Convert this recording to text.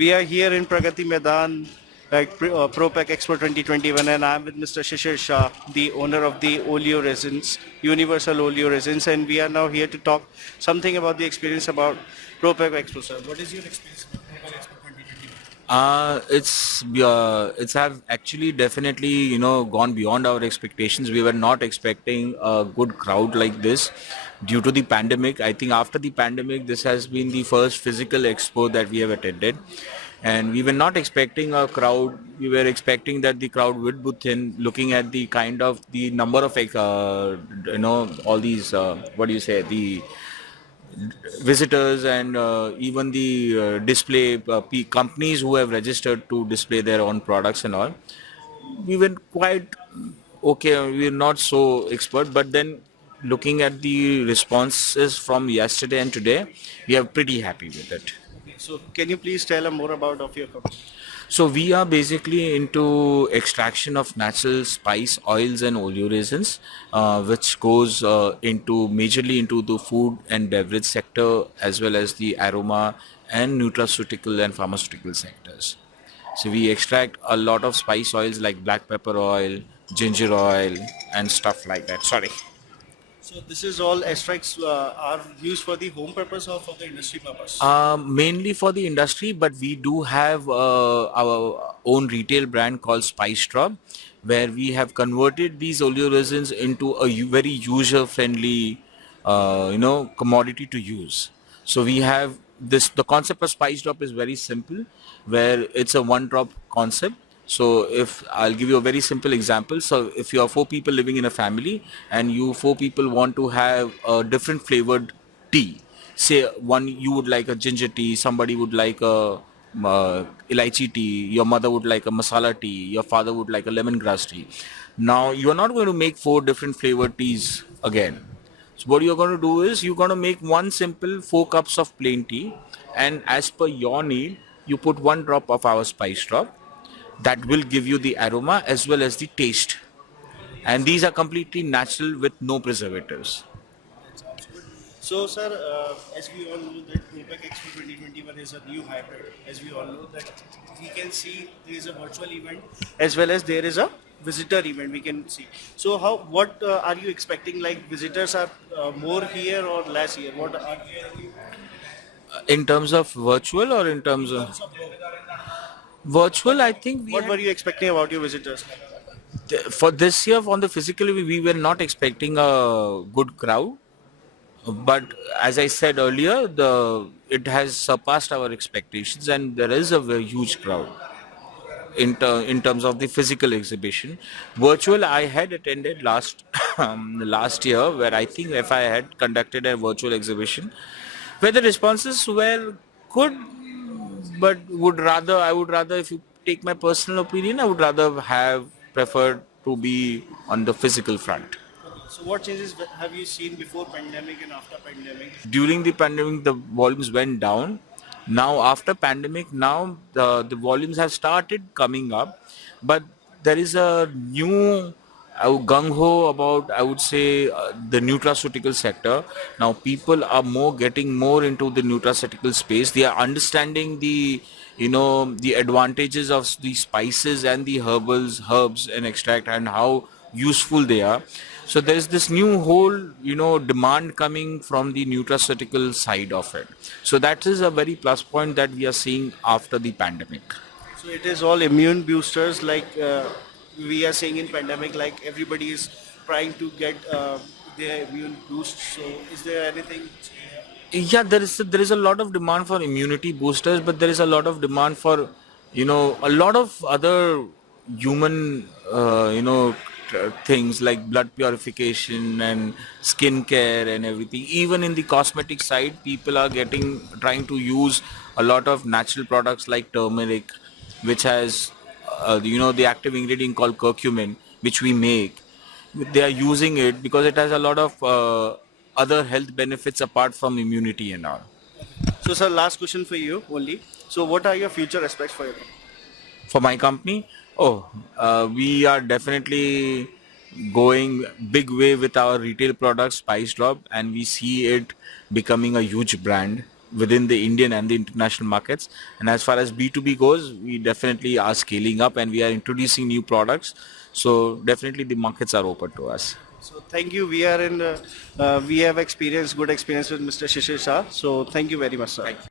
We are here in Pragati Maidan, like ProPack Expo 2021, and I'm with Mr. Shishir Shah, the owner of the Oleo Resins, Universal Oleo Resins, and we are now here to talk something about the experience about ProPack Expo, sir. What is your experience about ProPack Expo 2021? It's have actually definitely gone beyond our expectations. We were not expecting a good crowd like this due to the pandemic. I think after the pandemic, this has been the first physical expo that we have attended, and we were not expecting a crowd. We were expecting that the crowd would be thin. Looking at the kind of the number of all these what do you say, the visitors, and even the display companies who have registered to display their own products and all. We were quite okay. We're not so expert, but then looking at the responses from yesterday and today, we are pretty happy with it. Okay, so can you please tell us more about of your company? So we are basically into extraction of natural spice oils and oleoresins, which goes into majorly into the food and beverage sector, as well as the aroma and nutraceutical and pharmaceutical sectors. So we extract a lot of spice oils like black pepper oil, ginger oil, and stuff like that. Sorry. So this is all extracts are used for the home purpose or for the industry purpose? Mainly for the industry, but we do have our own retail brand called Spice Drop, where we have converted these oleoresins into a very user-friendly, commodity to use. So we have this. The concept of Spice Drop is very simple, where it's a one-drop concept. So if I'll give you a very simple example. So if you are four people living in a family and you four people want to have a different flavored tea, say one you would like a ginger tea, somebody would like a elaichi tea, your mother would like a masala tea, your father would like a lemongrass tea. Now you are not going to make four different flavored teas again. So what you're going to do is you're going to make one simple 4 cups of plain tea, and as per your need, you put 1 drop of our spice drop. That will give you the aroma as well as the taste. And these are completely natural with no preservatives. So, sir, as we all know that ProPack Expo 2021 is a new hybrid. As we all know that we can see there is a virtual event as well as there is a visitor event. We can see. So, what are you expecting? Like visitors are more here or less here? What are you? In terms of virtual or in terms In of terms of both. virtual, I think we What were had you expecting about your visitors? for this year on the physical, we were not expecting a good crowd. But as I said earlier, the it has surpassed our expectations, and there is a very huge crowd in terms of the physical exhibition. Virtual, I had attended last last year, where I think if I had conducted a virtual exhibition, where the responses were good, but I would rather, if you take my personal opinion, I would rather have preferred to be on the physical front. So, what changes have you seen before pandemic and after pandemic? During the pandemic, the volumes went down. Now after pandemic, now the volumes have started coming up, but there is a new gung ho about, I would say, the nutraceutical sector. Now people are more getting more into the nutraceutical space. They are understanding the advantages of the spices and the herbs and extract, and how useful they are. So there is this new whole, demand coming from the nutraceutical side of it. So that is a very plus point that we are seeing after the pandemic. So it is all immune boosters, like we are saying in pandemic, like everybody is trying to get their immune boost. So is there anything? Yeah, there is a lot of demand for immunity boosters, but there is a lot of demand for, a lot of other human, things like blood purification and skin care and everything. Even in the cosmetic side, people are trying to use a lot of natural products like turmeric, which has, the active ingredient called curcumin, which we make. They are using it because it has a lot of other health benefits apart from immunity and all. So sir, last question for you only. So what are your future aspects for your company? For my company, we are definitely going big way with our retail product Spice Drop, and we see it becoming a huge brand. within the Indian and the international markets. And as far as B2B goes, we definitely are scaling up and we are introducing new products. So definitely the markets are open to us. So thank you. We are in. We have experience, good experience with Mr. Shishir Shah. So thank you very much, sir. Thank you.